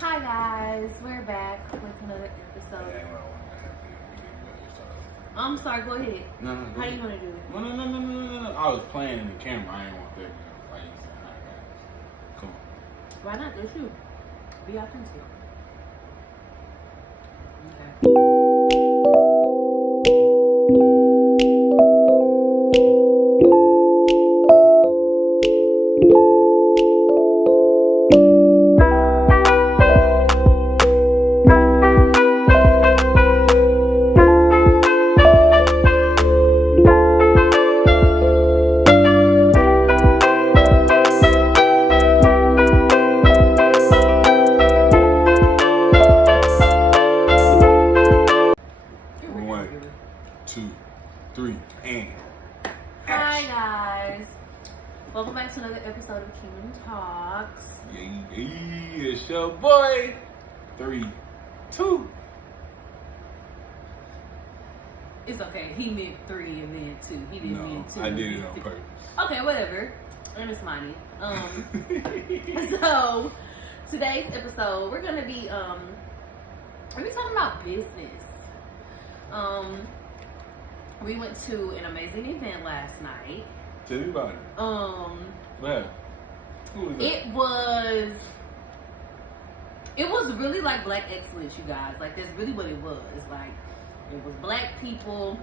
Hi guys, we're back with another episode. I'm sorry, go ahead. No, How you want to do it? No. I was playing in the camera. I didn't want that. Why you saying hi guys? Come on. Why not? Let's shoot. Be authentic. Hi guys, welcome back to another episode of Kingdom Talks. Yeah, it's your boy. 3, 2. It's okay. He meant 3 and then 2. He didn't mean 2. I did it on purpose. Okay, whatever. And it's money. So today's episode, we're gonna be talking about business. We went to an amazing event last night. Tell me about it. Where? Who was that? It was really like black excellence, you guys. Like that's really what it was. Like it was black people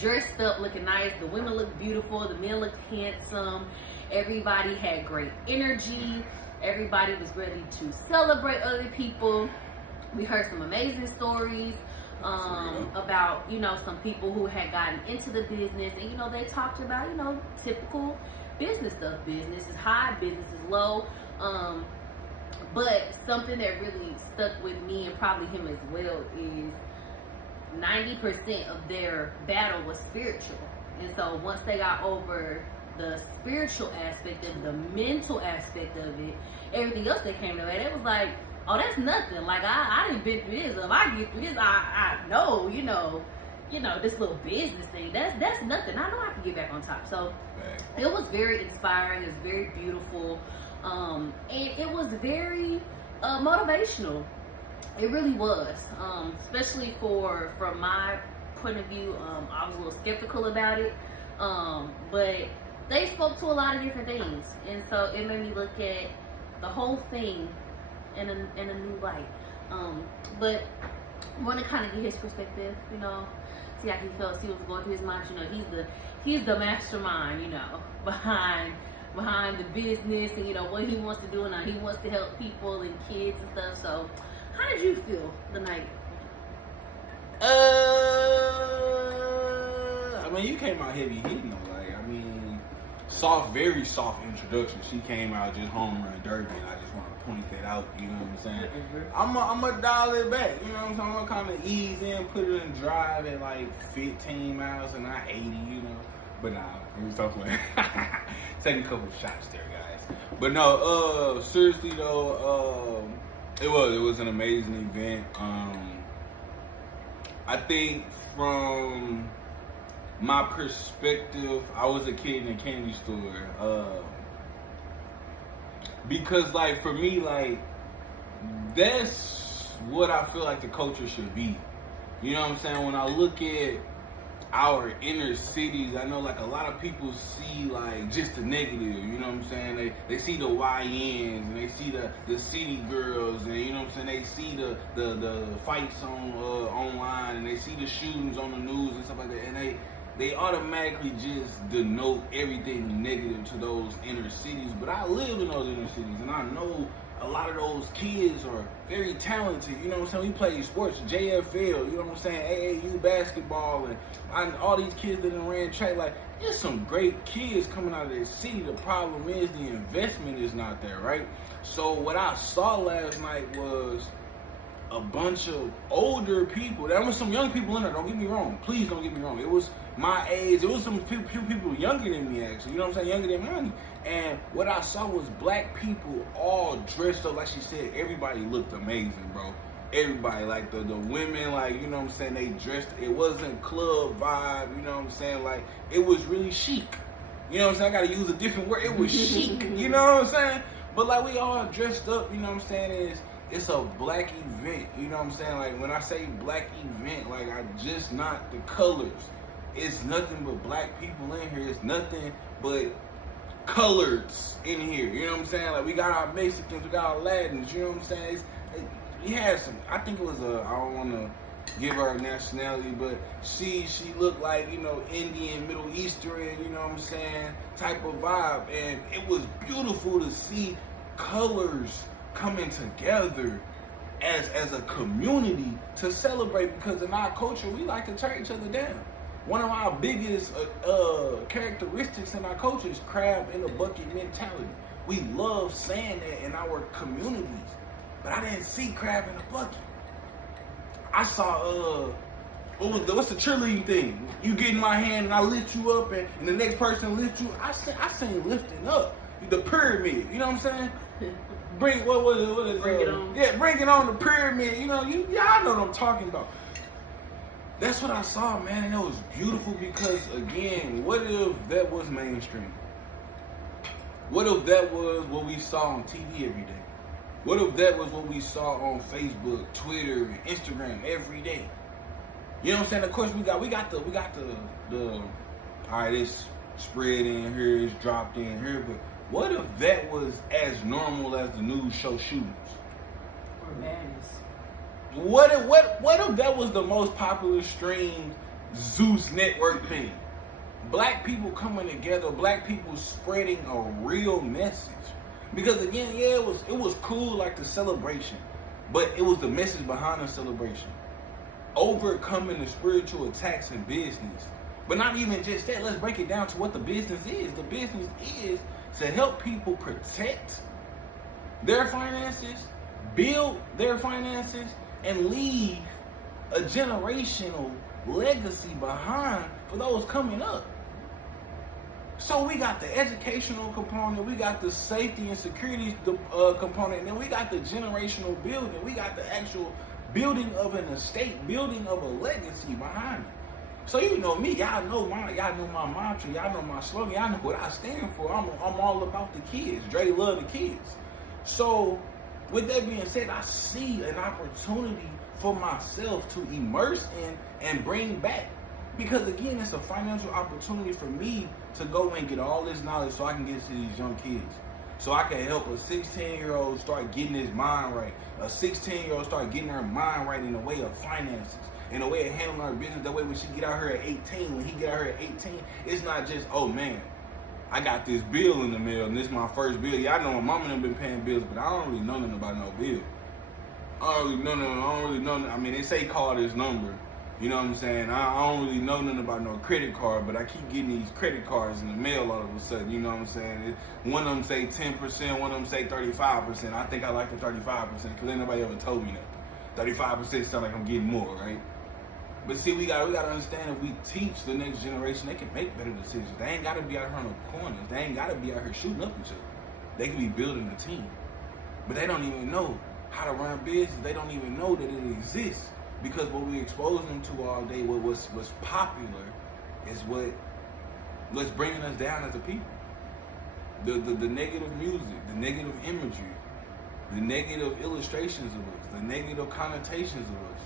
dressed up, looking nice. The women looked beautiful. The men looked handsome. Everybody had great energy. Everybody was ready to celebrate other people. We heard some amazing stories about, some people who had gotten into the business, and, they talked about, typical business stuff. Business is high, business is low. But something that really stuck with me and probably him as well is 90% of their battle was spiritual. And so once they got over the spiritual aspect of the mental aspect of it, everything else that came to it, it was like, oh, that's nothing. Like I didn't been through this. If I get through this, I know, this little business thing. That's nothing. I know I can get back on top. So it was very inspiring. It was very beautiful, and it was very motivational. It really was, especially from my point of view. I was a little skeptical about it, but they spoke to a lot of different things, and so it made me look at the whole thing in a new light. But I want to kind of get his perspective, see how he felt, see what's going through his mind. He's the mastermind, behind the business, and what he wants to do, and how he wants to help people and kids and stuff. So how did you feel the night? You came out heavy hitting. Very soft introduction. She came out just home run derby, and I just want to point that out. You know what I'm saying? I'm gonna dial it back. You know what I'm saying? I'm gonna kind of ease in, put it in drive at like 15 miles and not 80. But nah, we was talking about taking a couple of shots there, guys. But no, seriously though, it was an amazing event. I think from my perspective, I was a kid in a candy store. Because like for me, like that's what I feel like the culture should be. You know what I'm saying? When I look at our inner cities, I know like a lot of people see like just the negative, you know what I'm saying? They see the YNs and they see the city girls, and you know what I'm saying, they see the fights on online, and they see the shootings on the news and stuff like that, and they automatically just denote everything negative to those inner cities. But I live in those inner cities, and I know a lot of those kids are very talented. You know what I'm saying? We play sports, JFL, you know what I'm saying, AAU basketball, and all these kids that done ran track. Like, there's some great kids coming out of this city. The problem is the investment is not there, right? So what I saw last night was a bunch of older people. There was some young people in there, don't get me wrong. Please don't get me wrong. It was my age. It was some people younger than me, actually. You know what I'm saying? Younger than me. And what I saw was black people all dressed up. Like she said, everybody looked amazing, bro. Everybody, like the women, like, you know what I'm saying, they dressed, it wasn't club vibe, you know what I'm saying, like, it was really chic. You know what I'm saying? I gotta use a different word. It was chic. You know what I'm saying? But like, we all dressed up, you know what I'm saying, it's a black event. You know what I'm saying? Like when I say black event, like I just not the colors. It's nothing but black people in here. It's nothing but colors in here. You know what I'm saying? Like we got our Mexicans, we got our Latins. You know what I'm saying? We had some. I think it was I don't want to give her a nationality, but she looked like, you know, Indian, Middle Eastern, you know what I'm saying, type of vibe. And it was beautiful to see colors coming together as a community to celebrate, because in our culture we like to tear each other down. One of our biggest characteristics in our culture is crab in a bucket mentality. We love saying that in our communities, but I didn't see crab in a bucket. I saw what's the cheerleading thing? You get in my hand and I lift you up, and the next person lifts you. I seen lifting up, the pyramid. You know what I'm saying? Bring it on. Yeah, bring it on, the pyramid. You know, y'all know what I'm talking about. That's what I saw, man, and it was beautiful because, again, what if that was mainstream? What if that was what we saw on TV every day? What if that was what we saw on Facebook, Twitter, and Instagram every day? You know what I'm saying? Of course, we got the all right, it's spread in here, it's dropped in here, but what if that was as normal as the news show shootings? Or madness. What if that was the most popular streamed Zeus Network thing? Black people coming together, black people spreading a real message. Because again, yeah, it was cool, like the celebration, but it was the message behind the celebration. Overcoming the spiritual attacks in business. But not even just that, let's break it down to what the business is. The business is to help people protect their finances, build their finances, and leave a generational legacy behind for those coming up. So we got the educational component, we got the safety and security component, and then we got the generational building. We got the actual building of an estate, building of a legacy behind it. So you know me, y'all know my mantra, y'all know my slogan, y'all know what I stand for. I'm all about the kids. Dre love the kids. So with that being said, I see an opportunity for myself to immerse in and bring back. Because again, it's a financial opportunity for me to go and get all this knowledge so I can get it to these young kids. So I can help a 16-year-old start getting his mind right. A 16-year-old start getting her mind right in the way of finances, in the way of handling her business. That way when she get out here at 18, when he get out here at 18, it's not just, oh man, I got this bill in the mail and this is my first bill. Yeah, I know my mama done been paying bills, but I don't really know nothing about no bill. I don't really know. I mean, they say call this number. You know what I'm saying? I don't really know nothing about no credit card, but I keep getting these credit cards in the mail all of a sudden. You know what I'm saying? One of them say 10%, one of them say 35%. I think I like the 35% because ain't nobody ever told me that. 35% sound like I'm getting more, right? But see, we gotta understand, if we teach the next generation, they can make better decisions. They ain't gotta be out here on the corners. They ain't gotta be out here shooting up each other. They can be building a team. But they don't even know how to run business. They don't even know that it exists. Because what we expose them to all day, what's popular, is what's bringing us down as a people. The negative music, the negative imagery, the negative illustrations of us, the negative connotations of us.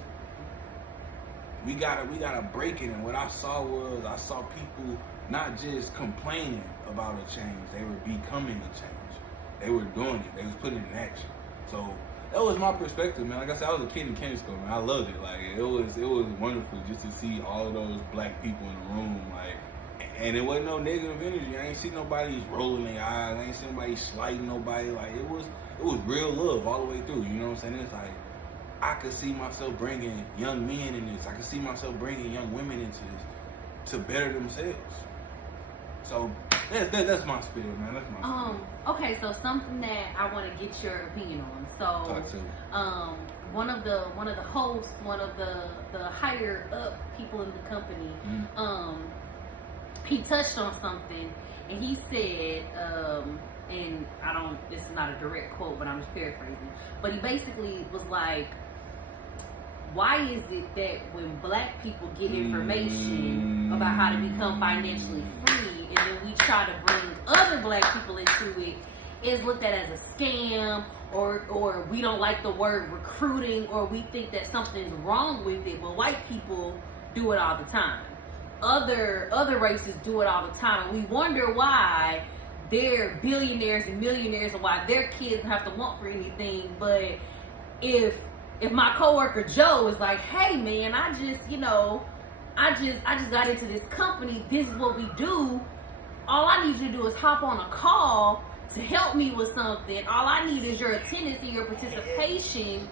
We gotta break it. And what I saw people not just complaining about a change, they were becoming a change. They were doing it. They was putting it in action. So that was my perspective, man. Like I said, I was a kid in Kennedy School, man. I loved it. Like it was wonderful just to see all of those black people in the room. Like, and it wasn't no negative energy. I ain't see nobody rolling their eyes. I ain't see nobody slighting nobody. Like it was real love all the way through. You know what I'm saying? It's like I could see myself bringing young men in this. I could see myself bringing young women into this to better themselves. So that's my spirit, man. That's my spirit. Okay, so something that I want to get your opinion on. So, talk to me. One of the hosts, one of the higher up people in the company, he touched on something, and he said, and this is not a direct quote, but I'm just paraphrasing, but he basically was like, why is it that when black people get information about how to become financially free, and then we try to bring other black people into it, it's looked at as a scam, or we don't like the word recruiting, or we think that something's wrong with it. But white people do it all the time. Other races do it all the time. We wonder why they're billionaires and millionaires and why their kids don't have to want for anything. But if my coworker Joe is like, hey man, I just got into this company, this is what we do, all I need you to do is hop on a call to help me with something. All I need is your attendance and your participation.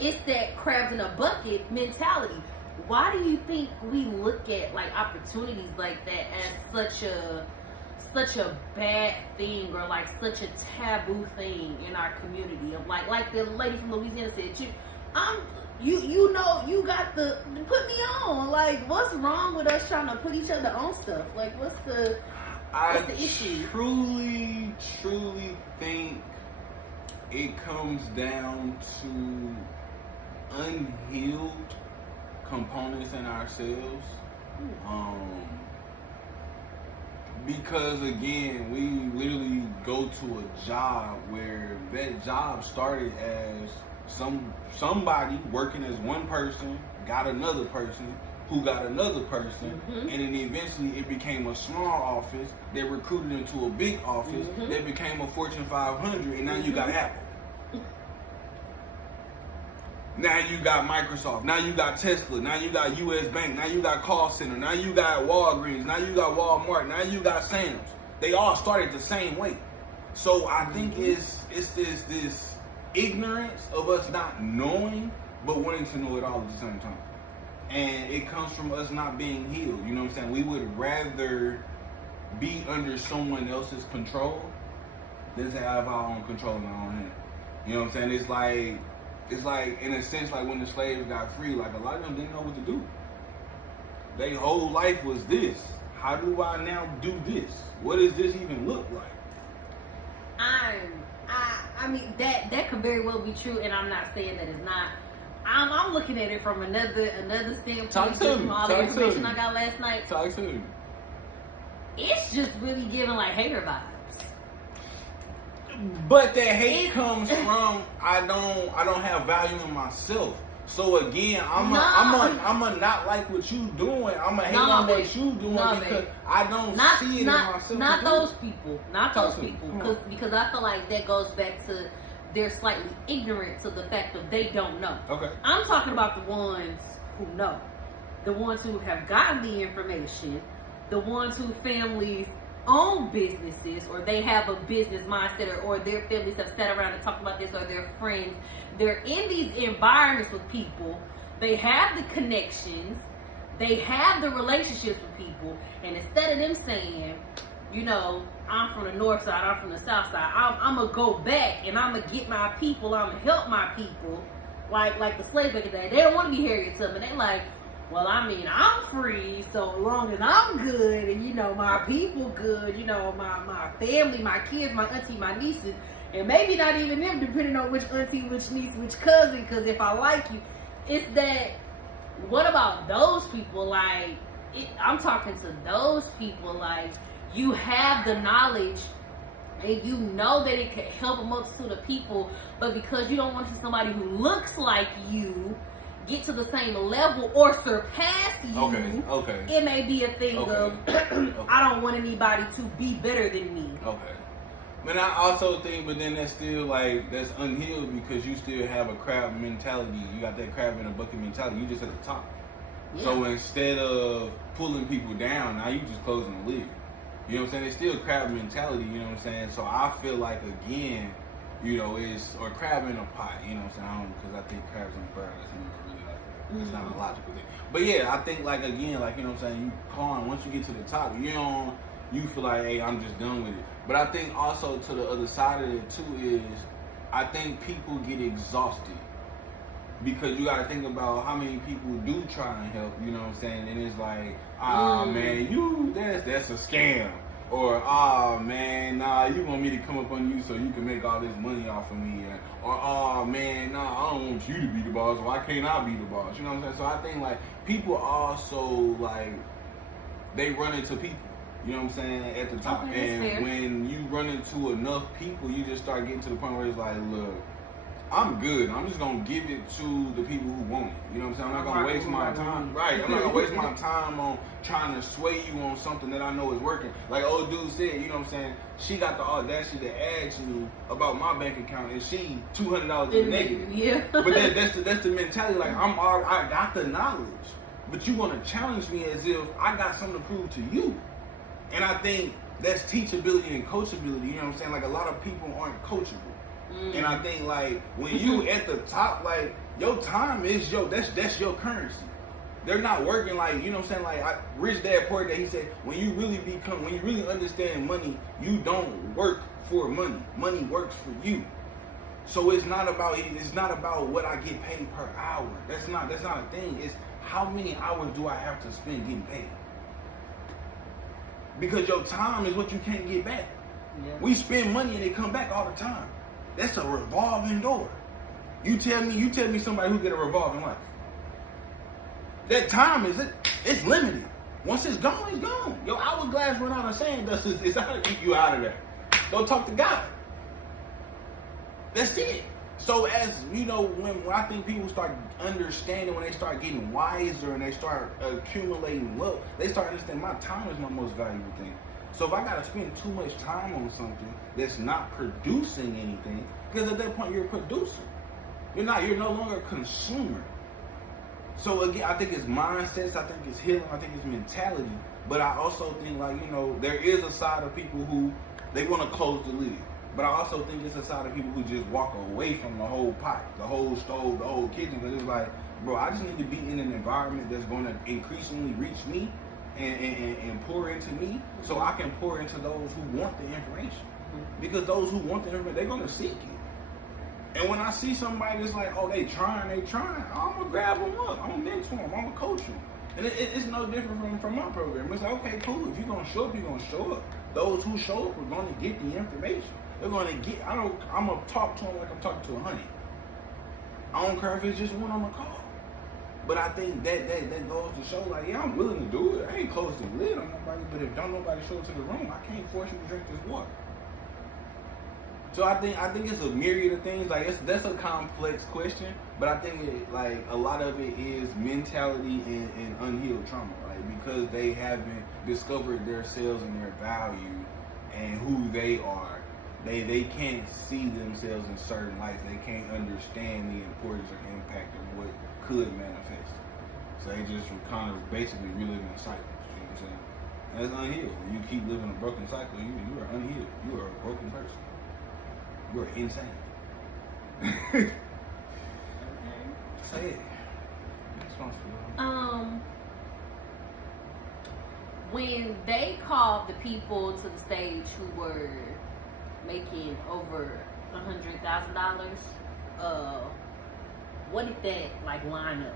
It's that crabs in a bucket mentality. Why do you think we look at like opportunities like that as such a bad thing, or like such a taboo thing in our community? Of like the lady from Louisiana said, you got the put me on. Like, what's wrong with us trying to put each other on stuff? Like, what's the issue? Truly think it comes down to unhealed components in ourselves. Because again, we literally go to a job where that job started as somebody working as one person, got another person, who got another person, and then eventually it became a small office that recruited into a big office that became a Fortune 500, and now you got Apple. Now you got Microsoft, now you got Tesla, now you got US Bank, now you got call center, now you got Walgreens, now you got Walmart, now you got Sam's. They all started the same way. So I think it's this ignorance of us not knowing, but wanting to know it all at the same time. And it comes from us not being healed. You know what I'm saying? We would rather be under someone else's control than to have our own control in our own hand. You know what I'm saying? It's like in a sense, like when the slaves got free, like a lot of them didn't know what to do. Their whole life was this. How do I now do this? What does this even look like? I mean that could very well be true, and I'm not saying that it's not. I'm looking at it from another standpoint. Talk to me. From all the information I got last night. Talk to me. It's just really giving like hater vibes. But that hate comes from I don't have value in myself. So again, I'm a not like what you doing. I'm a hate on what you doing because I don't see it in myself. Not those people. Not those people. Because I feel like that goes back to they're slightly ignorant to the fact that they don't know. Okay. I'm talking about the ones who know. The ones who have gotten the information. The ones whose families own businesses, or they have a business mindset, or their families have sat around and talked about this, or their friends. They're in these environments with people. They have the connections. They have the relationships with people. And instead of them saying, you know, I'm from the north side, I'm from the south side, I'm going to go back and I'm going to get my people, I'm going to help my people, like the slaves back in the day. They don't want to be Harriet Tubman. They like, well, I mean, I'm free, so long as I'm good, and, you know, my people good, you know, my family, my kids, my auntie, my nieces, and maybe not even them, depending on which auntie, which niece, which cousin, because if I like you, it's that, what about those people? Like, I'm talking to those people, like, you have the knowledge, and you know that it could help a multitude of people, but because you don't want to see somebody who looks like you get to the same level or surpass you, it may be a thing of I don't want anybody to be better than me. Okay. But I also think, but then that's still like, that's unhealed because you still have a crab mentality. You got that crab in a bucket mentality. You just at the top. Yeah. So instead of pulling people down, now you just closing the lid. You know what I'm saying? It's still crab mentality, you know what I'm saying? So I feel like, again, you know, or crab in a pot, you know what I'm saying? Because I think crabs in a fire, that's really like, it's not a logical thing. But yeah, I think like, again, like, you know what I'm saying? You calm, once you get to the top, you feel like, hey, I'm just done with it. But I think also to the other side of it too is, I think people get exhausted. Because you gotta think about how many people do try and help, you know what I'm saying? And it's like, man, that's a scam. Or, man, nah, you want me to come up on you so you can make all this money off of me. Or, man, nah, I don't want you to be the boss. Why can't I be the boss? You know what I'm saying? So I think, like, people also, like, they run into people. You know what I'm saying? At the top. Okay, and when you run into enough people, you just start getting to the point where it's like, look, I'm good. I'm just gonna give it to the people who want it. You know what I'm saying? I'm not gonna waste my time. Right. I'm not gonna waste my time on trying to sway you on something that I know is working. Like old dude said, you know what I'm saying? She got the audacity to ask me about my bank account, and she $200 in the negative. Yeah. But that's the mentality. Like I got the knowledge, but you want to challenge me as if I got something to prove to you. And I think that's teachability and coachability. You know what I'm saying? Like a lot of people aren't coachable. And I think like when you at the top, like your time is that's your currency. They're not working like, you know what I'm saying? Like Rich Dad Poor Dad, he said, when you really understand money, you don't work for money. Money works for you. So it's not about what I get paid per hour. That's not a thing. It's how many hours do I have to spend getting paid? Because your time is what you can't get back. Yeah. We spend money and they come back all the time. That's a revolving door. You tell me somebody who get a revolving life. That time it's limited. Once it's gone, it's gone. Your hourglass run out of sand dust. It's out to keep you out of there. Go talk to God. That's it. So as you know, when I think people start understanding, when they start getting wiser and they start accumulating wealth, they start understanding my time is my most valuable thing. So if I gotta spend too much time on something that's not producing anything, because at that point you're a producer. You're no longer a consumer. So again, I think it's mindsets, I think it's healing, I think it's mentality. But I also think there is a side of people who they want to close the lid. But I also think it's a side of people who just walk away from the whole pot, the whole stove, the whole kitchen. Because it's like, bro, I just need to be in an environment that's going to increasingly reach me and pour into me, so I can pour into those who want the information. Because those who want the information, they're going to seek it. And when I see somebody that's like, oh, they trying, I'm going to grab them up. I'm going to mentor them. I'm going to coach them. And it's no different from my program. It's like, okay, cool. If you're going to show up, you're going to show up. Those who show up are going to get the information. They're going to get, I'm going to talk to them like I'm talking to a honey. I don't care if it's just one on the call. But I think that goes to show, like, yeah, I'm willing to do it. I ain't closed the lid on nobody, but if don't nobody show up to the room, I can't force you to drink this water. So I think it's a myriad of things. Like that's a complex question, but I think a lot of it is mentality and unhealed trauma, right? Because they haven't discovered themselves and their value and who they are. They can't see themselves in certain lights. They can't understand the importance or impact of what could manifest. So they just kind of basically reliving a cycle. You know what I'm saying? That's unhealed. When you keep living a broken cycle, you are unhealed. You are a broken person. You are insane. Okay. Say it. When they called the people to the stage who were making over $100,000, what did that line up?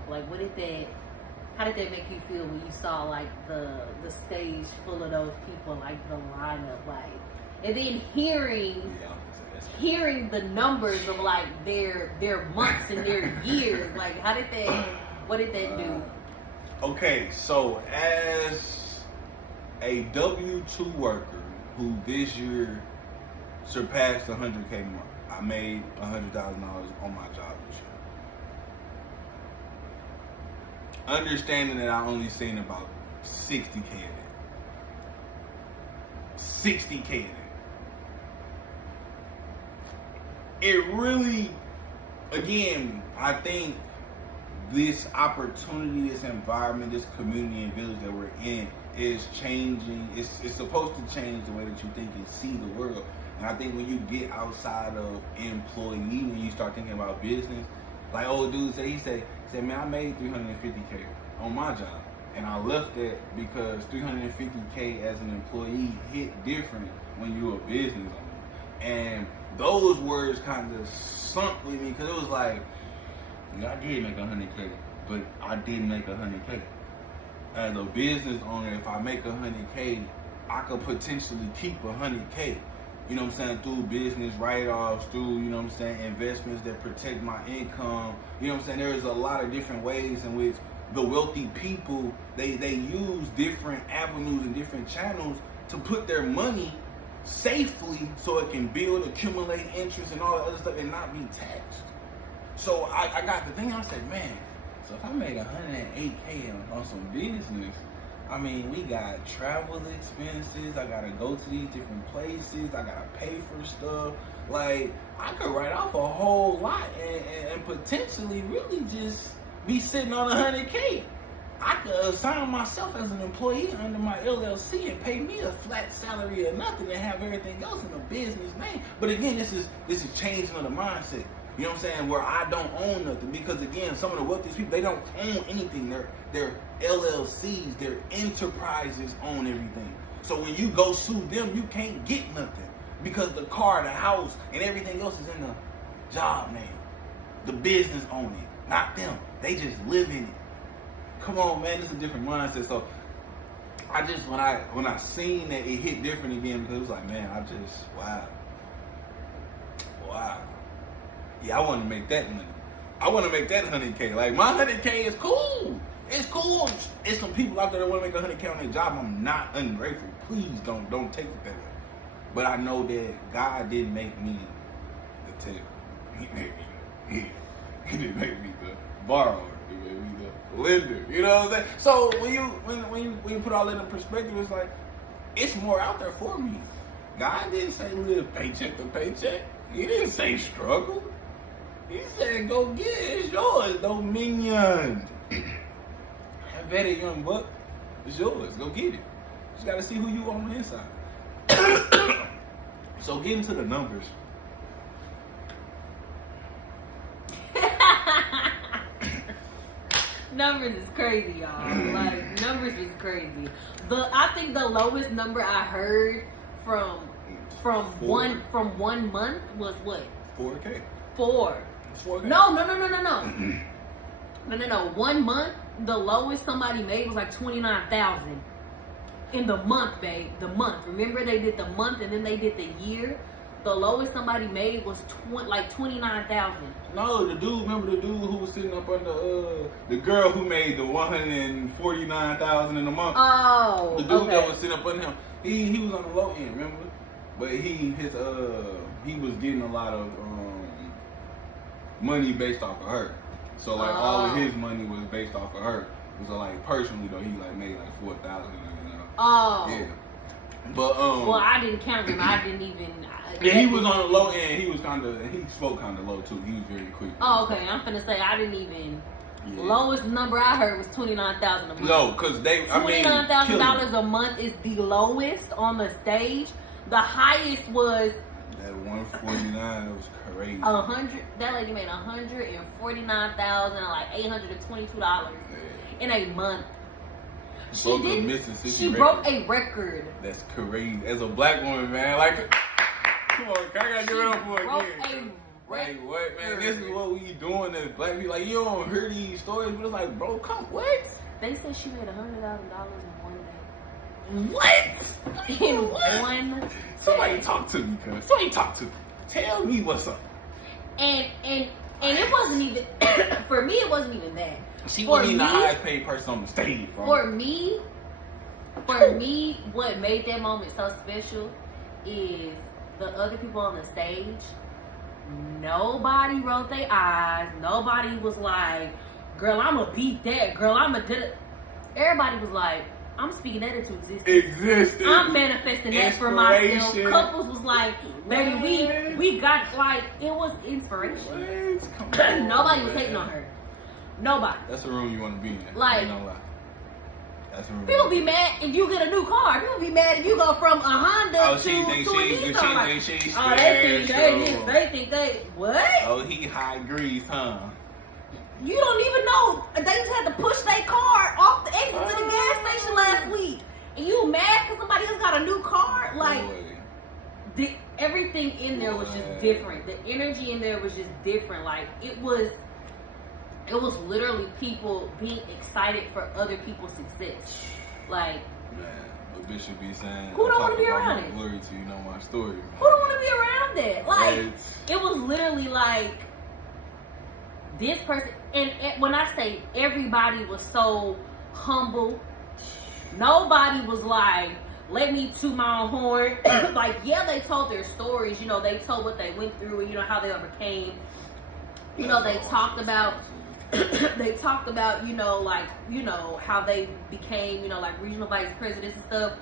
How did that make you feel when you saw the stage full of those people, the lineup, and then hearing the numbers of their months and their years, what did that do? Okay, so as a W-2 worker who this year surpassed the 100K mark, I made $100,000 on my job this year. Understanding that I only seen about 60K in it. 60K in it. It really, again, I think this opportunity, this environment, this community and village that we're in is changing. It's supposed to change the way that you think and see the world. And I think when you get outside of employee, when you start thinking about business, like old dude said, he said, man, I made $350K on my job. And I left that because $350K as an employee hit different when you're a business owner. And those words kind of sunk with me because it was like, I did make $100K, but I didn't make $100K. As a business owner, if I make $100K, I could potentially keep $100K. You know what I'm saying? Through business write-offs, through, you know what I'm saying, investments that protect my income. You know what I'm saying? There's a lot of different ways in which the wealthy people, they use different avenues and different channels to put their money safely so it can build, accumulate interest and all that other stuff and not be taxed. So I got the thing. I said, man. So if I made $108K on some business, I mean, we got travel expenses. I gotta go to these different places. I gotta pay for stuff. Like, I could write off a whole lot and potentially really just be sitting on $100K. I could assign myself as an employee under my LLC and pay me a flat salary or nothing and have everything else in a business name. But again, this is changing of the mindset. You know what I'm saying? Where I don't own nothing, because again, some of the wealthiest people, they don't own anything. Their LLCs, their enterprises own everything. So when you go sue them, you can't get nothing, because the car, the house, and everything else is in the job name. The business own it, not them. They just live in it. Come on, man, this is a different mindset. So I just, when I seen that, it hit different again, because it was like, man, wow. Yeah, I want to make that money. I want to make that 100K. Like, my 100K is cool. It's cool. It's some people out there that want to make 100K on their job. I'm not ungrateful. Please don't take it that way. But I know that God didn't make me the tail. He didn't make me the borrower. He made me the lender. You know what I'm saying? So when you put all that in perspective, it's like, it's more out there for me. God didn't say live paycheck to paycheck. He didn't say struggle. He said, go get it. It's yours, Dominion. Have at it, young buck. It's yours. Go get it. You just got to see who you are on the inside. So get into the numbers. Numbers is crazy, y'all. Like, numbers is crazy. I think the lowest number I heard from one month was what? 4K. 4. 4K. No. 1 month, the lowest somebody made was like 29,000 in the month, babe. The month. Remember, they did the month and then they did the year. The lowest somebody made was like 29,000. No, remember the dude who was sitting up under the girl who made the 149,000 in a month. Oh, the dude that was sitting up under him. He was on the low end, remember? But he was getting a lot of money based off of her. So like all of his money was based off of her. So like personally though, he like made like 4,000. Oh. Yeah. But well, I didn't count him. I didn't even. Yeah, he was on the low end. He spoke kind of low too. He was very quick. Oh, okay. I'm finna say I didn't even. Yeah. Lowest number I heard was 29,000 a month. No, because $29,000 a month is the lowest on the stage. The highest was that 149. It was crazy. 100. That lady made $149,000, like $822 in a month. She broke a record. That's crazy. As a black woman, man, like, come on, I gotta give it up for again. Like, what, man? This is what we doing as black people. Like, you don't hear these stories, but it's like, bro, what? They said she made $100,000 in 1 day. What? In 1 day. Somebody talk to me, cuz. Somebody talk to me. Tell me what's up. And it wasn't even for me. It wasn't even that. She wasn't even the highest paid person on the stage, bro. For me, what made that moment so special is the other people on the stage. Nobody rolled their eyes. Nobody was like, "Girl, I'ma beat that. Girl, I'ma do it." Everybody was like, "I'm speaking that into existence. I'm manifesting that for myself." Couples was like, "Baby, we got like it was inspiration." Nobody was hating on her. Nobody. That's the room you want to be in. Like, no lie. That's the room. People be mad if you get a new car. People be mad if you go from a Honda to a Nissan. They think they what? Oh, he high grease, huh? You don't even know. They just had to push their car off the exit to the gas station last week. And you mad because somebody else got a new car? Like, everything in there was just different. The energy in there was just different. Like, it was literally people being excited for other people's success. Like, man, but Bishop be saying, who don't want to be around it? Glory to you know my story. Man. Who don't want to be around that? Like, it was literally like this person. And when I say everybody was so humble, nobody was like, let me toot my own horn. Like, yeah, they told their stories. You know, they told what they went through and, you know, how they overcame. You know, they talked about they talked about, like, how they became, like regional vice presidents and stuff.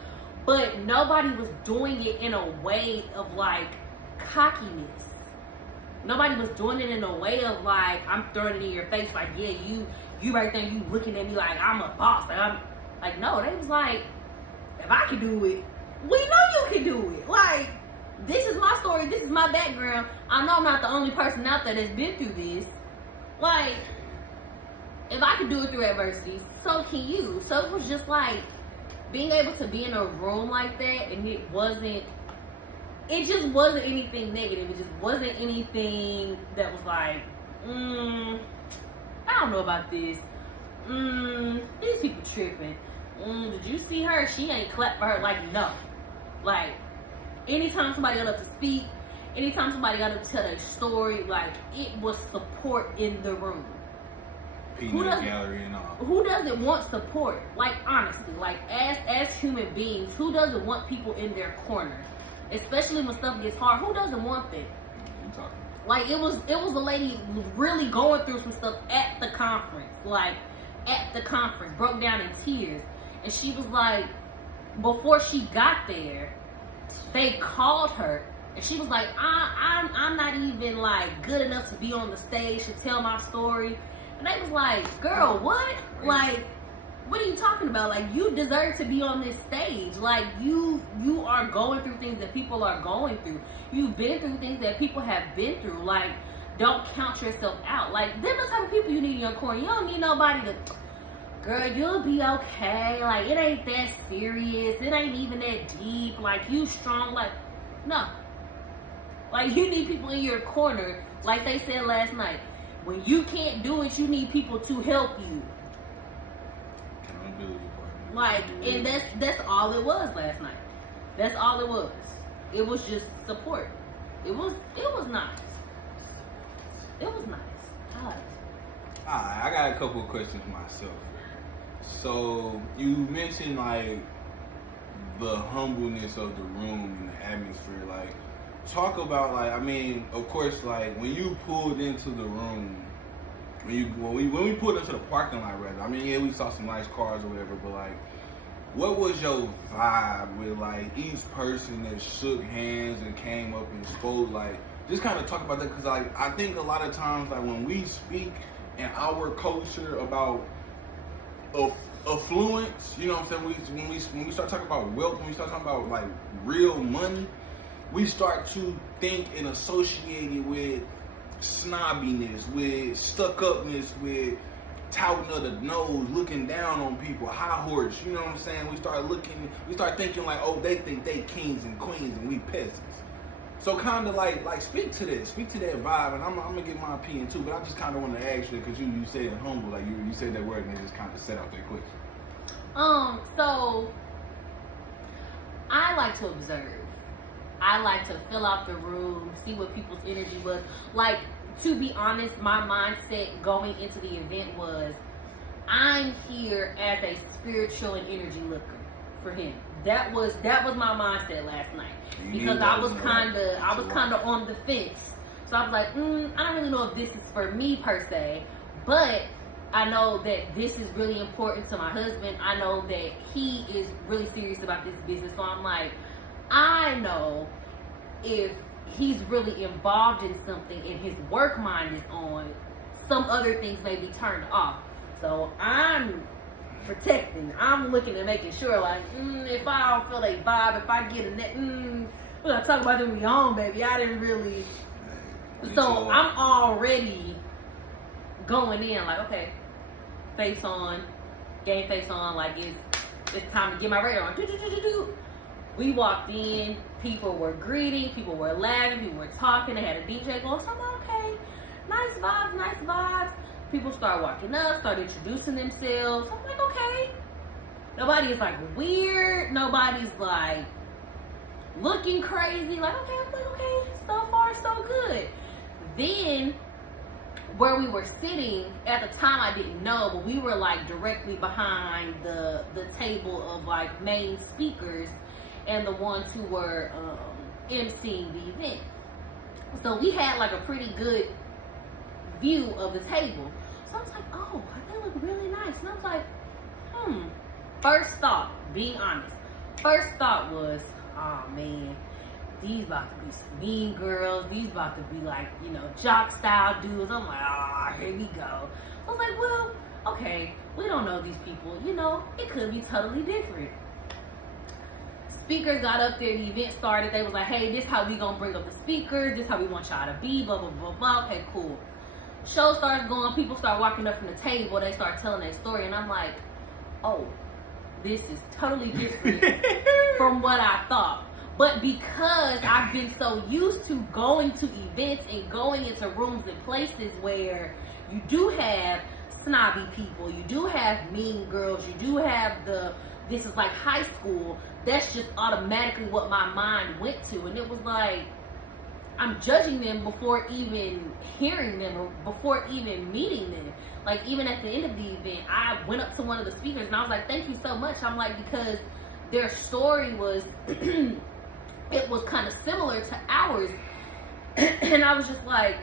But nobody was doing it in a way of like cockiness. Nobody was doing it in a way of like, I'm throwing it in your face, like, yeah, you right there, you looking at me like I'm a boss. Like, I'm like, no, they was like, if I can do it, we know you can do it. Like, this is my story, this is my background. I know I'm not the only person out there that's been through this. Like, if I can do it through adversity, so can you. So it was just like being able to be in a room like that, and it just wasn't anything negative. It just wasn't anything that was like, I don't know about this. These people tripping. Did you see her? She ain't clap for her. Like, no. Like, anytime somebody got up to speak, anytime somebody got up to tell their story, like, it was support in the room. Who doesn't want support? Like, honestly, like, as human beings, who doesn't want people in their corners? Especially when stuff gets hard, who doesn't want that? Like, it was a lady really going through some stuff at the conference. Like, at the conference, broke down in tears. And she was like, before she got there, they called her. And she was like, I'm not even, like, good enough to be on the stage to tell my story. And they was like, girl, what? Like, what are you talking about? Like, you deserve to be on this stage. Like, you are going through things that people are going through. You've been through things that people have been through. Like, don't count yourself out. Like, they're the type of people you need in your corner. You don't need nobody to, girl, you'll be okay. Like, it ain't that serious. It ain't even that deep. Like, you strong. Like, no. Like, you need people in your corner. Like they said last night. When you can't do it, you need people to help you. Like, and that's all it was last night. That's all it was. It was just support. It was nice. It was nice. I liked it. Alright, I got a couple of questions myself. So you mentioned like the humbleness of the room and the atmosphere. Like, talk about, like, I mean, of course, like when you pulled into the room, when we pulled into the parking lot, rather. I mean, yeah, we saw some nice cars or whatever, but like, what was your vibe with like each person that shook hands and came up and spoke? Like, just kind of talk about that, because like I think a lot of times, like when we speak in our culture about affluence, you know what I'm saying? When we start talking about wealth, when we start talking about like real money, we start to think and associate it with snobbiness, with stuck-upness, with touting of the nose, looking down on people, high horse, you know what I'm saying? We start thinking like, oh, they think they kings and queens and we peasants. So kind of like speak to that vibe, and I'm gonna get my opinion too, but I just kind of want to ask you, because you said it humble, like you said that word and it just kind of set out that quick. So I like to observe. I like to fill out the room, see what people's energy was. Like, to be honest, my mindset going into the event was, I'm here as a spiritual and energy looker for him. That was my mindset last night, because I was kind of on the fence. So I was like, I don't really know if this is for me per se, but I know that this is really important to my husband. I know that he is really serious about this business. So I'm like, I know if he's really involved in something and his work mind is on, some other things may be turned off. So I'm protecting. I'm looking and making sure, like, if I don't feel a vibe, if I get in that, we're gonna talk about it when we home, baby. I didn't really. So I'm already going in like, okay, face on, game face on, like it's time to get my radar on. We walked in, people were greeting, people were laughing, people were talking, they had a DJ going, so I'm like, okay, nice vibes. People start walking up, start introducing themselves. I'm like, okay. Nobody is like weird, nobody's like looking crazy, like, okay, I'm like, okay, so far so good. Then where we were sitting, at the time I didn't know, but we were like directly behind the table of like main speakers and the ones who were emceeing the event. So we had like a pretty good view of the table. So I was like, oh, they look really nice. And I was like, First thought, being honest, first thought was, oh man, these about to be some mean girls. These about to be like, you know, jock style dudes. I'm like, here we go. I was like, well, okay, we don't know these people. You know, it could be totally different. Speaker got up there, the event started. They was like, hey, this how we gonna bring up the speakers. This how we want y'all to be, blah, blah, blah, blah. Okay, cool. Show starts going. People start walking up from the table. They start telling their story. And I'm like, oh, this is totally different from what I thought. But because I've been so used to going to events and going into rooms and places where you do have snobby people, you do have mean girls, you do have this is like high school, that's just automatically what my mind went to. And it was like, I'm judging them before even hearing them or before even meeting them. Like, even at the end of the event, I went up to one of the speakers and I was like, thank you so much. I'm like, because their story was, it was kind of similar to ours. And I was just like,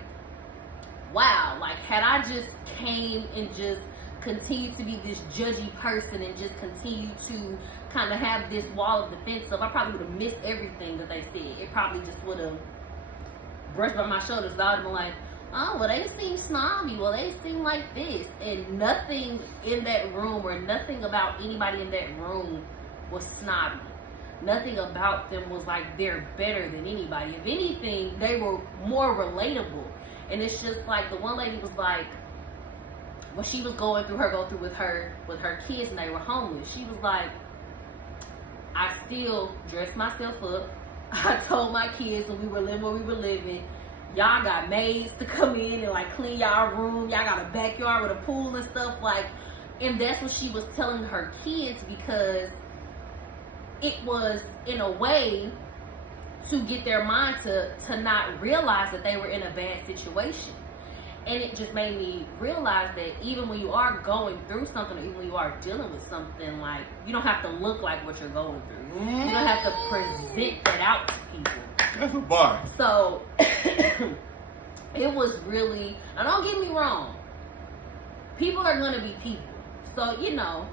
wow, like, had I just came and just continued to be this judgy person and just continued to kind of have this wall of defense stuff, I probably would have missed everything that they said. It probably just would have brushed by my shoulders. I would have been like, oh, well, they seem snobby. Well, they seem like this. And nothing in that room or nothing about anybody in that room was snobby. Nothing about them was like they're better than anybody. If anything, they were more relatable. And it's just like the one lady was like, when she was going through with her kids and they were homeless, she was like, I still dressed myself up. I told my kids when we were living where we were living, y'all got maids to come in and like clean y'all room. Y'all got a backyard with a pool and stuff, like, and that's what she was telling her kids, because it was in a way to get their mind to not realize that they were in a bad situation. And it just made me realize that even when you are going through something, or even when you are dealing with something, like, you don't have to look like what you're going through. You don't have to present that out to people. That's a bar. So it was really, now don't get me wrong, people are going to be people. So, you know,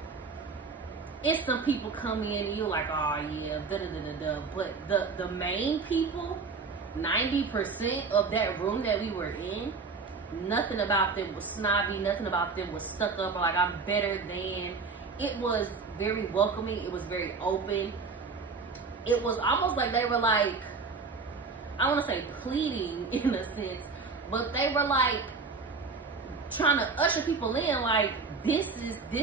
if some people come in and you're like, oh yeah, da-da-da-da-da. But the main people, 90% of that room that we were in, nothing about them was snobby, nothing about them was stuck up or like I'm better than. It was very welcoming, it was very open. It was almost like they were like, I want to say pleading in a sense, but they were like trying to usher people in, like, this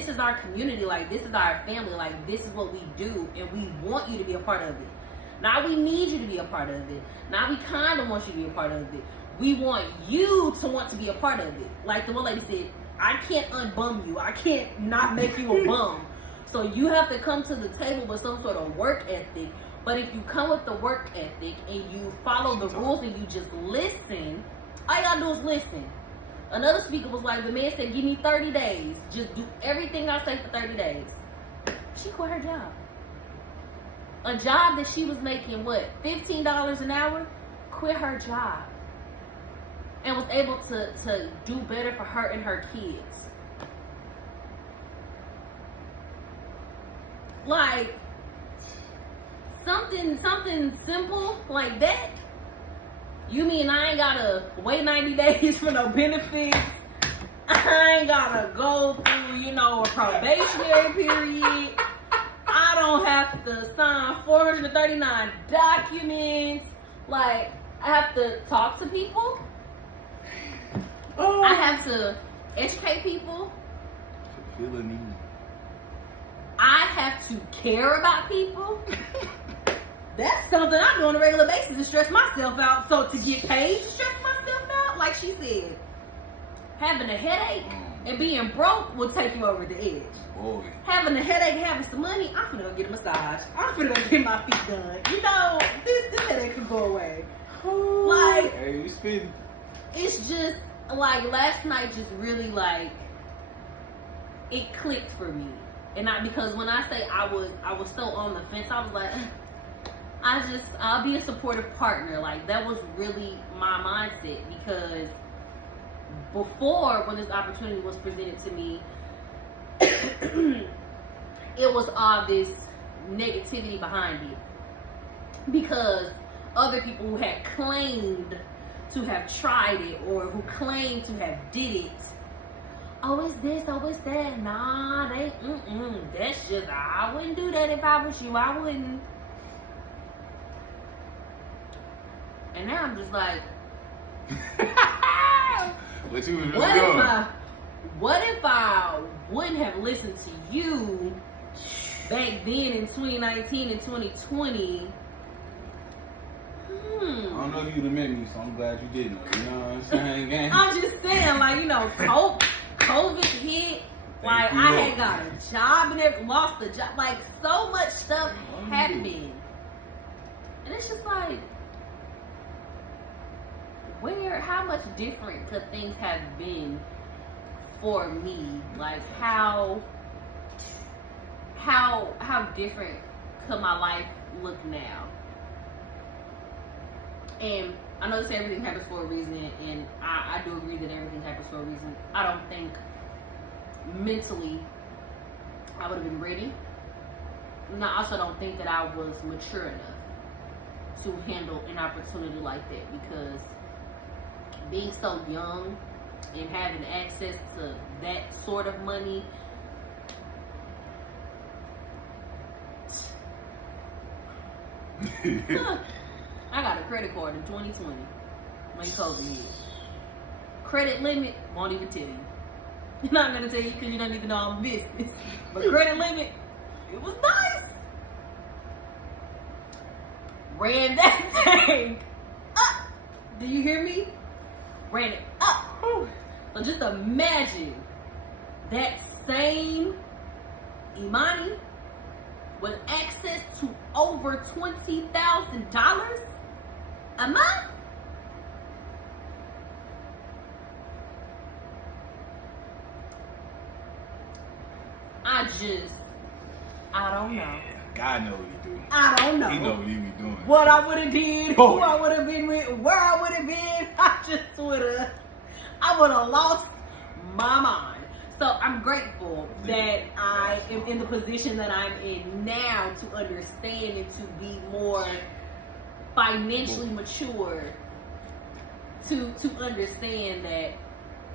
is our community, like, this is our family, like, this is what we do, and we want you to be a part of it. Now we need you to be a part of it. Now we kind of want you to be a part of it. We want you to want to be a part of it. Like the one lady said, I can't unbum you. I can't not make you a bum. So you have to come to the table with some sort of work ethic. But if you come with the work ethic and you follow the rules and you just listen, all you gotta do is listen. Another speaker was like, the man said, give me 30 days. Just do everything I say for 30 days. She quit her job. A job that she was making, what, $15 an hour? Quit her job. And was able to do better for her and her kids. Like, something simple like that. You mean I ain't gotta wait 90 days for no benefits? I ain't gotta go through, you know, a probationary period. I don't have to sign 439 documents. Like, I have to talk to people. I have to educate people. I have to care about people. That's something I do on a regular basis to stress myself out. So to get paid to stress myself out, like she said, having a headache and being broke will take you over the edge. Boy. Having a headache and having some money, I'm finna go get a massage. I'm finna go get my feet done. You know, this headache can go away. Like, hey, you spin. It's just like last night just really like it clicked for me. And not because when I say I was so on the fence, I was like, I'll be a supportive partner. Like, that was really my mindset, because before, when this opportunity was presented to me, it was all this negativity behind it. Because other people who had claimed to have tried it, or who claimed to have did it, oh, it's this, oh, it's that. Nah, that's just, I wouldn't do that if I was you. I wouldn't. And now I'm just like, what you was really doing? What if I wouldn't have listened to you back then in 2019 and 2020? I don't know if you'd have met me, so I'm glad you didn't. You know what I'm saying, gang? I'm just saying, like, you know, COVID hit. Like, I had got a job and lost a job. Like, so much stuff happened. And it's just like, how much different could things have been for me? Like, how different could my life look now? And I know they say everything happens for a reason, and I do agree that everything happens for a reason. I don't think mentally I would have been ready. And I also don't think that I was mature enough to handle an opportunity like that, because being so young and having access to that sort of money, I got a credit card in 2020 when COVID hit. Credit limit, won't even tell you. I'm not gonna tell you because you don't even know I'm business. But credit limit, it was nice. Ran that thing up. Do you hear me? Ran it up. So just imagine that same Imani with access to over $20,000 a month. I don't know. God knows what you do. I don't know. He know what you be doing. What I would have did, who I would have been with, where I would have been. I would have lost my mind. So I'm grateful that I am in the position that I'm in now to understand and to be more financially mature, to understand that as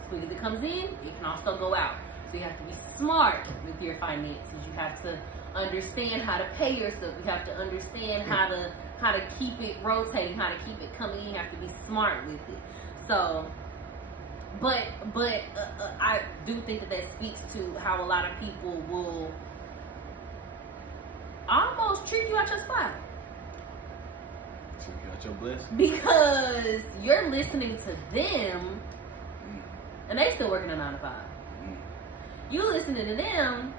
quick as it comes in, it can also go out. So you have to be smart with your finances. You have to understand how to pay yourself. You have to understand how to keep it rotating, how to keep it coming in. You have to be smart with it. So, but I do think that speaks to how a lot of people will almost treat you at your spot. Treat you at your blessing. Because you're listening to them, and they still working a 9 to 5. You listening to them,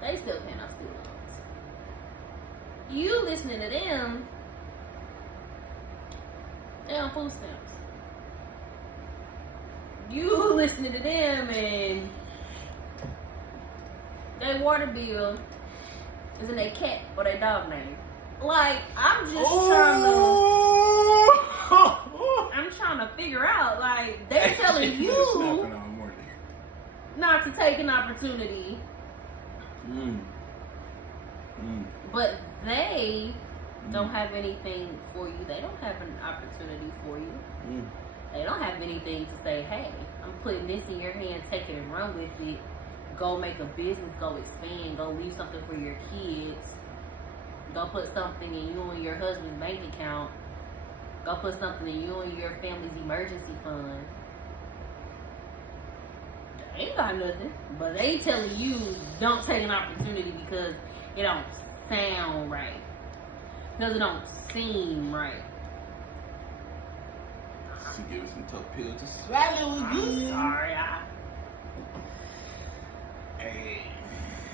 they still paying off student loans. You listening to them, they on food stamps. You listening to them and their water bill is in their cat or their dog name. Like, I'm just trying to figure out, like, they're telling you not to take an opportunity, but they don't have anything for you. They don't have an opportunity for you. They don't have anything to say, hey, I'm putting this in your hands, take it and run with it. Go make a business, go expand, go leave something for your kids. Go put something in you and your husband's bank account. Go put something in you and your family's emergency fund. They ain't got nothing, but they telling you don't take an opportunity because it don't sound right. Because it don't seem right. She give us some tough pills to swallow again.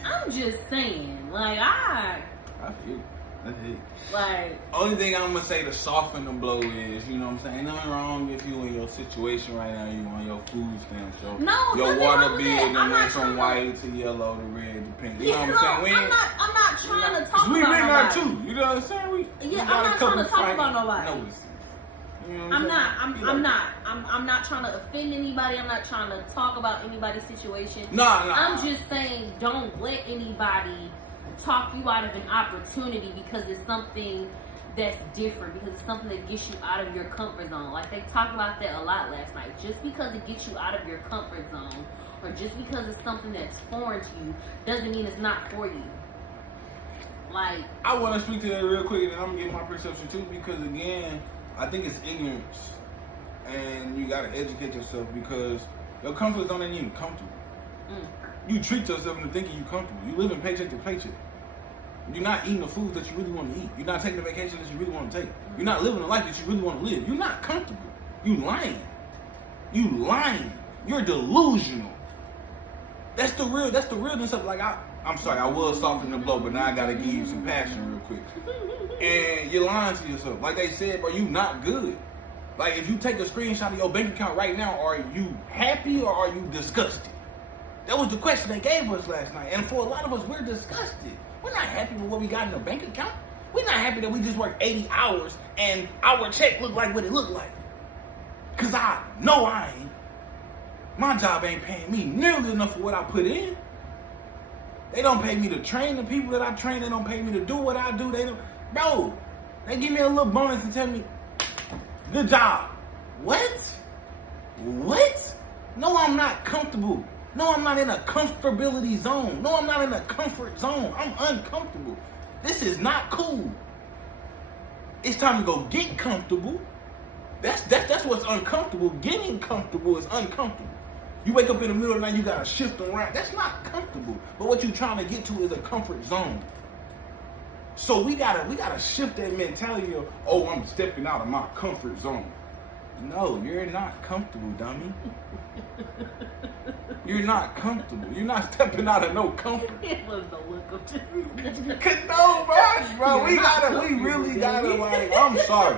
I'm just saying, like, I feel. That's it. Like, only thing I'm gonna say to soften the blow is, you know what I'm saying, nothing wrong if you in your situation right now, you on your food stamps, your water bill done went from white to yellow to red, depending. You know what I'm saying? I'm not trying to talk about we been there nobody. too. You know what I'm saying? I'm not trying to talk about nobody. You know what I'm saying? not. I'm not trying to offend anybody. I'm not trying to talk about anybody's situation. Nah. I'm just saying, don't let anybody talk you out of an opportunity because it's something that's different, because it's something that gets you out of your comfort zone. Like they talked about that a lot last night. Just because it gets you out of your comfort zone, or just because it's something that's foreign to you, doesn't mean it's not for you. Like, I want to speak to that real quick, and I'm gonna get my perception too, because again, I think it's ignorance, and you gotta educate yourself, because your comfort zone ain't even comfortable. You treat yourself into thinking you're comfortable. You live in paycheck to paycheck. You're not eating the food that you really want to eat. You're not taking the vacation that you really want to take. You're not living the life that you really want to live. You're not comfortable. You lying. You lying. You're delusional. That's the realness of, like, I'm sorry, I was softening the blow, but now I gotta give you some passion real quick. And you're lying to yourself. Like they said, bro, you not good. Like, if you take a screenshot of your bank account right now, are you happy or are you disgusted? That was the question they gave us last night. And for a lot of us, we're disgusted. We're not happy with what we got in the bank account. We're not happy that we just worked 80 hours and our check looked like what it looked like. Because I know I ain't. My job ain't paying me nearly enough for what I put in. They don't pay me to train the people that I train. They don't pay me to do what I do. They don't. Bro, they give me a little bonus and tell me, good job. What? What? No, I'm not comfortable. No, I'm not in a comfortability zone. No, I'm not in a comfort zone. I'm uncomfortable. This is not cool. It's time to go get comfortable. That's what's uncomfortable. Getting comfortable is uncomfortable. You wake up in the middle of the night, you gotta shift around. That's not comfortable. But what you're trying to get to is a comfort zone. So we gotta shift that mentality of, oh, I'm stepping out of my comfort zone. No, you're not comfortable, dummy. You're not comfortable. You're not stepping out of no comfort. It was the look of just. No, bro. We really gotta, like, I'm sorry.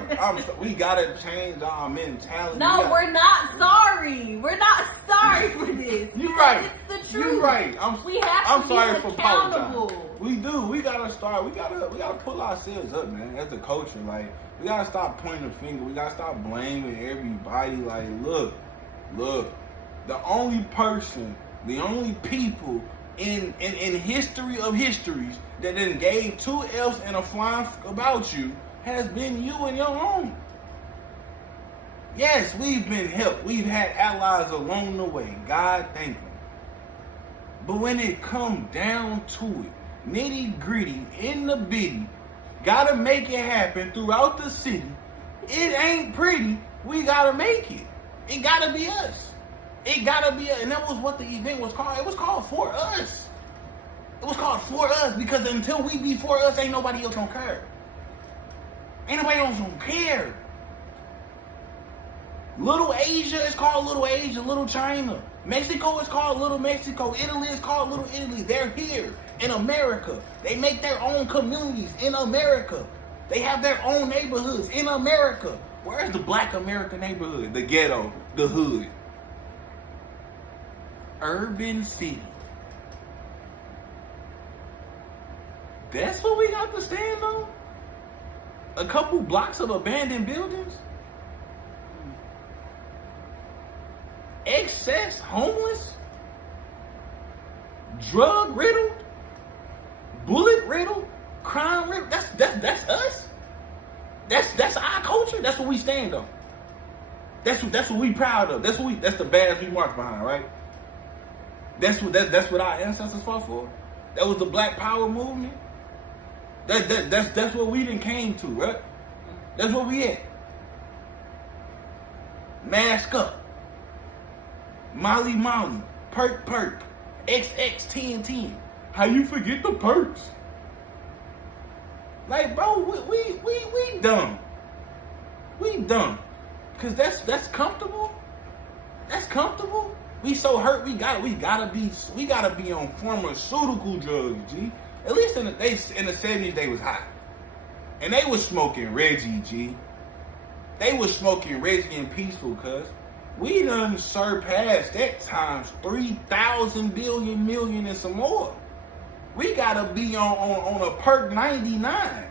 We gotta change our mentality. No, we're not sorry. We're not sorry for this. You're right. It's the truth. You're right. We have to sorry be for accountable. apologizing. We do. We gotta start. We gotta pull ourselves up, man. As a culture, like, we gotta stop pointing the finger. We gotta stop blaming everybody. Like, look. The only people in history of histories that then gave 2 F's and a flying about you has been you and your own. Yes, we've been helped. We've had allies along the way. God thank you. But when it comes down to it, nitty gritty, in the bitty, gotta make it happen throughout the city. It ain't pretty. We gotta make it. It gotta be us. It gotta be us. And that was what the event was called. It was called For Us. It was called For Us because until we be for us, ain't nobody else gonna care. Ain't nobody else gonna care. Little Asia is called Little Asia, Little China. Mexico is called Little Mexico. Italy is called Little Italy. They're here in America. They make their own communities in America. They have their own neighborhoods in America. Where's the Black American neighborhood? The ghetto, the hood. Urban city. That's what we got to stand on? A couple blocks of abandoned buildings? Excess homeless? Drug riddled? Bullet riddled? Crime riddled? That's us? That's our culture? That's what we stand on. That's what we proud of. That's the badge we march behind, right? That's what our ancestors fought for. That was the Black Power movement. That's what we done came to, right? That's what we at. Mask up. Molly, perk, XX, 10. How you forget the perks? Like, bro, we dumb. We dumb. Cause that's comfortable. That's comfortable. We so hurt. We gotta be on pharmaceutical drugs, G. At least in the 70s they was hot, and they was smoking Reggie, G. They was smoking Reggie and Peaceful, cuz we done surpassed that times 3,000 billion million and some more. We gotta be on a perk 99.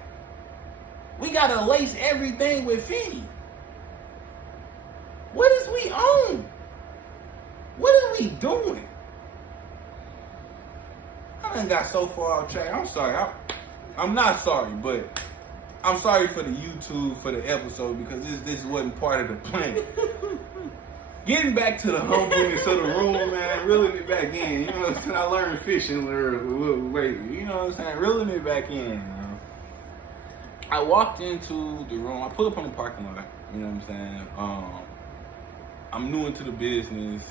We gotta lace everything with 50. What is we on? What is we doing? I done got so far off track. I'm sorry. I'm not sorry, but I'm sorry for the YouTube for the episode because this wasn't part of the plan. Getting back to the humbleness of the room, man, reeling it back in. You know what I'm saying? I learned fishing lately. You know what I'm saying? Reeling it back in. Man. I walked into the room. I pulled up on the parking lot. You know what I'm saying? I'm new into the business.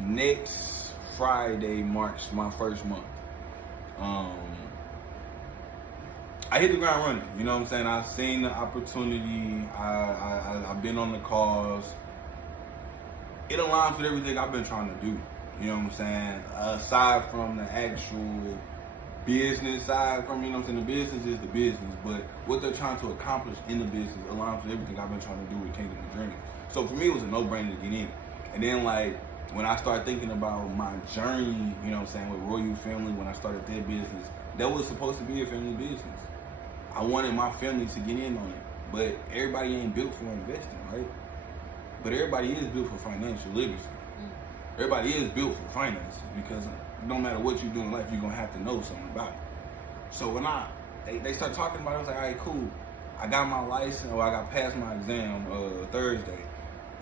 Next Friday marks my first month. I hit the ground running, you know what I'm saying? I've seen the opportunity, I've been on the calls. It aligns with everything I've been trying to do, you know what I'm saying? Aside from the actual business side from, you know what I'm saying? The business is the business, but what they're trying to accomplish in the business aligns with everything I've been trying to do with Kingdom of Dreams. So for me, it was a no-brainer to get in. And then like, when I started thinking about my journey, you know what I'm saying, with Royal Family, when I started their business, that was supposed to be a family business. I wanted my family to get in on it, but everybody ain't built for investing, right? But everybody is built for financial literacy. Everybody is built for finances because no matter what you do in life, you're gonna have to know something about it. So when they start talking about it, I was like, all right, cool. I got my license, or I got past my exam Thursday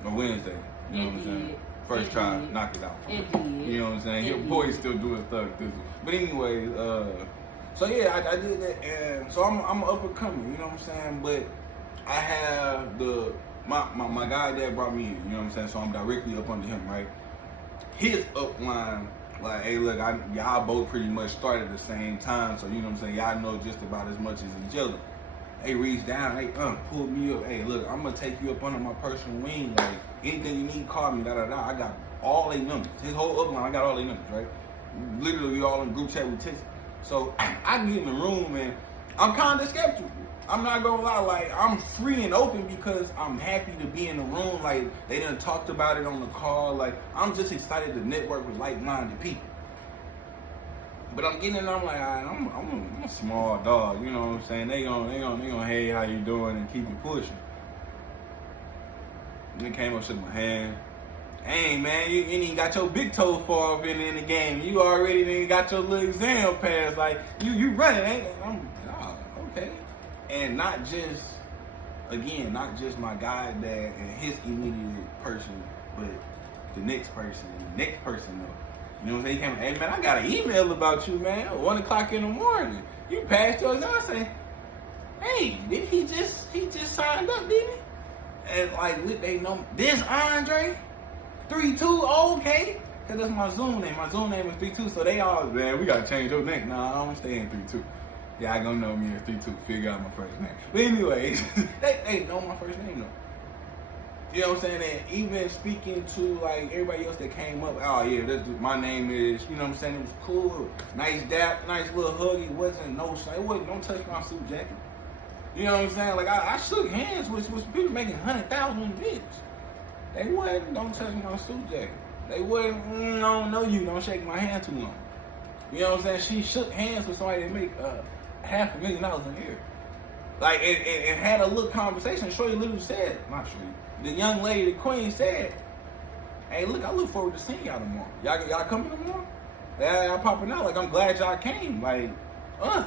or Wednesday. You know what I'm saying? First try, knock it out. You know what I'm saying? Your boy's still doing stuff. But anyway, so yeah, I did that, and so I'm up and coming. You know what I'm saying? But I have my guy that brought me in. You know what I'm saying? So I'm directly up under him, right? His upline, like, hey, look, y'all both pretty much started at the same time, so you know what I'm saying? Y'all know just about as much as each other. Hey, reach down, hey, pull me up. Hey, look, I'm gonna take you up under my personal wing. Like, anything you need, call me, I got all their numbers. His whole upline, I got all their numbers, right? Literally, we all in group chat with text. So I get in the room and I'm kind of skeptical. I'm not gonna lie, like, I'm free and open because I'm happy to be in the room. Like, they done talked about it on the call. Like, I'm just excited to network with like-minded people. But I'm getting in there, I'm like, I'm a small dog, you know what I'm saying? They gonna, hey, how you doing, and keep it pushing. And they came up, shook my hand. Hey, man, you ain't even got your big toe far up in the game. You already done got your little exam pass. Like, you running, ain't it? I'm, oh, okay. And not just my guy dad and his immediate person, but the next person, though. You know what I'm saying? He came, hey man, I got an email about you, man. 1 o'clock in the morning. You passed your exam. I say, hey, did he just signed up, didn't he? And like, they know this Andre 32, okay. Cause that's my Zoom name. My Zoom name is 32, so they all, man, we gotta change your name. Nah, I don't stay in 32. Yeah, I gonna know me as 32. Figure out my first name. But anyways, they know my first name though. You know what I'm saying? And even speaking to like everybody else that came up, oh yeah, my name is, you know what I'm saying? It was cool, nice dap, nice little hug. It wasn't don't touch my suit jacket. You know what I'm saying? Like I shook hands with people making 100,000 in the bitch. They wouldn't, don't touch my suit jacket. They wouldn't, I don't know you, don't shake my hand too long. You know what I'm saying? She shook hands with somebody that make $500,000 a year. Like, it had a little conversation. Shorty literally said, not Shorty, the young lady, the queen said, hey, look, I look forward to seeing y'all tomorrow. Y'all coming tomorrow? Y'all popping out. Like, I'm glad y'all came. Like, y'all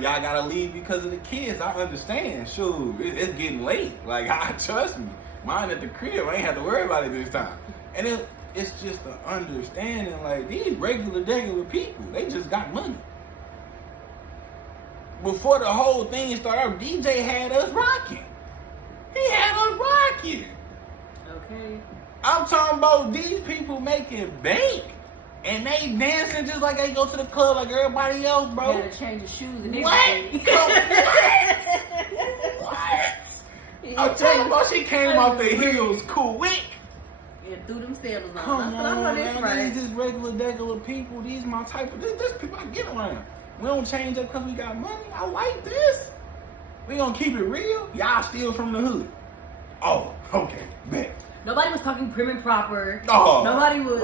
gotta leave because of the kids. I understand. Shoot, it's getting late. Like, trust me. Mine at the crib, I ain't have to worry about it this time. And it's just an understanding, like, these regular people, they just got money. Before the whole thing started, DJ had us rocking. He had us rocking. Okay. I'm talking about these people making bank. And they dancing just like they go to the club like everybody else, bro. Had to change his shoes and what? What? I'm talking about she came off the heels quick. And threw them sandals on. Come on, man. Right. These just regular people. These my type of, this people I get around. We don't change up because we got money. I like this. We gonna keep it real. Y'all still from the hood. Oh, okay, bet. Nobody was talking prim and proper. Oh, nobody was.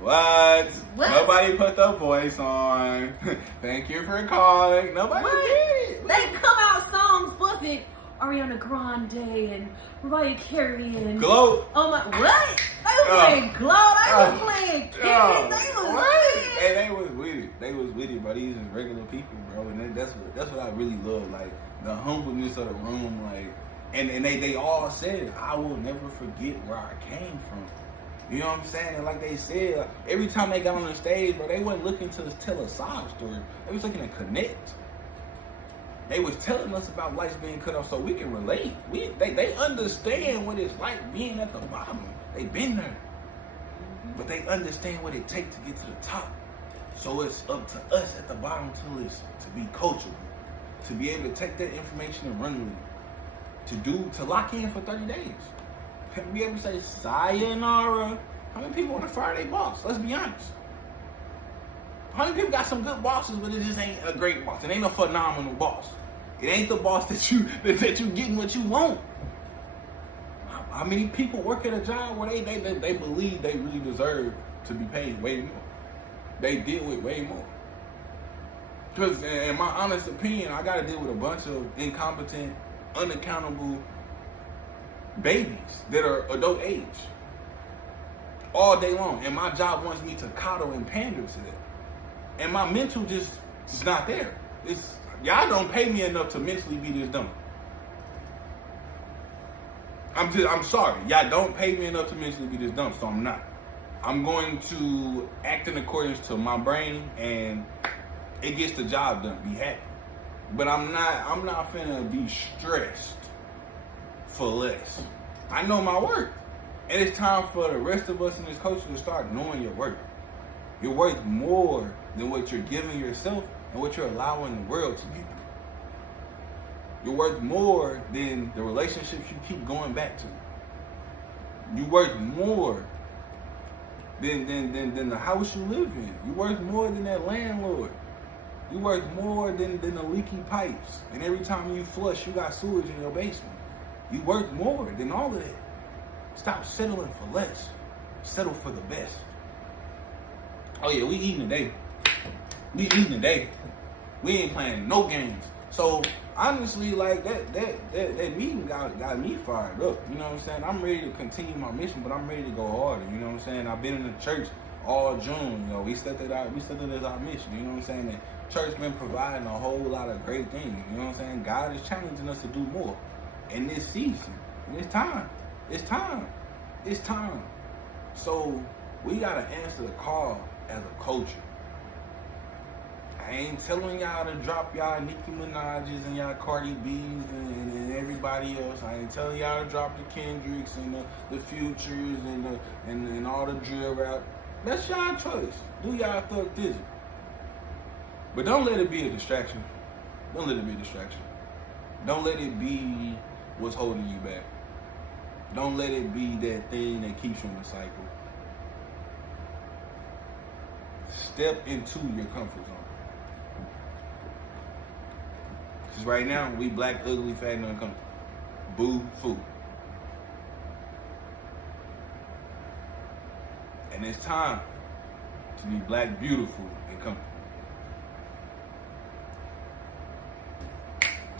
What? Nobody put the voice on. Thank you for calling. Nobody did. They come out songs flipping. Or Ariana Grande and Mariah Carey and Glow. Oh my, what? They was playing Glow. They was playing Carey. They was what? They was with it. They was with it, but these is regular people, bro. And that's what I really love, like the humbleness of the room, like, and they all said, I will never forget where I came from. You know what I'm saying? And like they said, like, every time they got on the stage, bro, they wasn't looking to tell a sob story. They was looking to connect. They was telling us about lights being cut off so we can relate. They understand what it's like being at the bottom. They've been there. But they understand what it takes to get to the top. So it's up to us at the bottom to be coachable, to be able to take that information and run with it, to lock in for 30 days. To be able to say sayonara. How many people want to fire their boss? Let's be honest. How many people got some good bosses, but it just ain't a great boss? It ain't a phenomenal boss. It ain't the boss that you getting what you want. How many people work at a job where they believe they really deserve to be paid way more? They deal with way more. Because in my honest opinion, I got to deal with a bunch of incompetent, unaccountable babies that are adult age all day long. And my job wants me to coddle and pander to them. And my mental just is not there. Y'all don't pay me enough to mentally be this dumb. I'm sorry. Y'all don't pay me enough to mentally be this dumb, so I'm not. I'm going to act in accordance to my brain, and it gets the job done. Be happy. But I'm not finna be stressed for less. I know my worth. And it's time for the rest of us in this culture to start knowing your worth. You're worth more than what you're giving yourself and what you're allowing the world to give you. You're worth more than the relationships you keep going back to. You're worth more than the house you live in. You're worth more than that landlord. You're worth more than the leaky pipes. And every time you flush, you got sewage in your basement. You're worth more than all of that. Stop settling for less. Settle for the best. Oh yeah, we eating today. We eating today. We ain't playing no games. So honestly, like that meeting got me fired up. You know what I'm saying? I'm ready to continue my mission, but I'm ready to go harder. You know what I'm saying? I've been in the church all June. You know, we set that as our mission. You know what I'm saying? The church been providing a whole lot of great things. You know what I'm saying? God is challenging us to do more in this season. And it's time. It's time. It's time. So we gotta answer the call as a culture. I ain't telling y'all to drop y'all Nicki Minaj's and y'all Cardi B's and everybody else. I ain't telling y'all to drop the Kendricks and the Futures and all the drill rap. That's y'all choice. Do y'all thug this. But don't let it be a distraction. Don't let it be a distraction. Don't let it be what's holding you back. Don't let it be that thing that keeps you in the cycle. Step into your comfort zone. Because right now, we black, ugly, fat, and uncomfortable. Boo-foo. And it's time to be black, beautiful, and comfortable.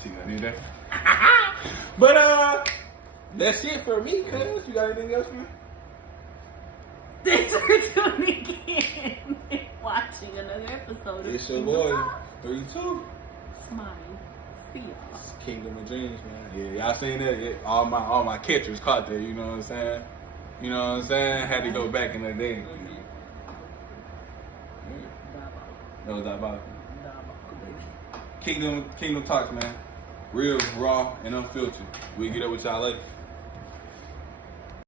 See what I did there? But, that's it for me, cuz. You got anything else, man? Thanks for tuning in and watching another episode of It's your boy, 32. Smile. See y'all. It's Kingdom of Dreams, man. Yeah, y'all seen that? Yeah, all my catchers caught that, you know what I'm saying? You know what I'm saying? Had to go back in the day. That was diabolical. Kingdom Talks, man. Real, raw, and unfiltered. We get up with y'all later.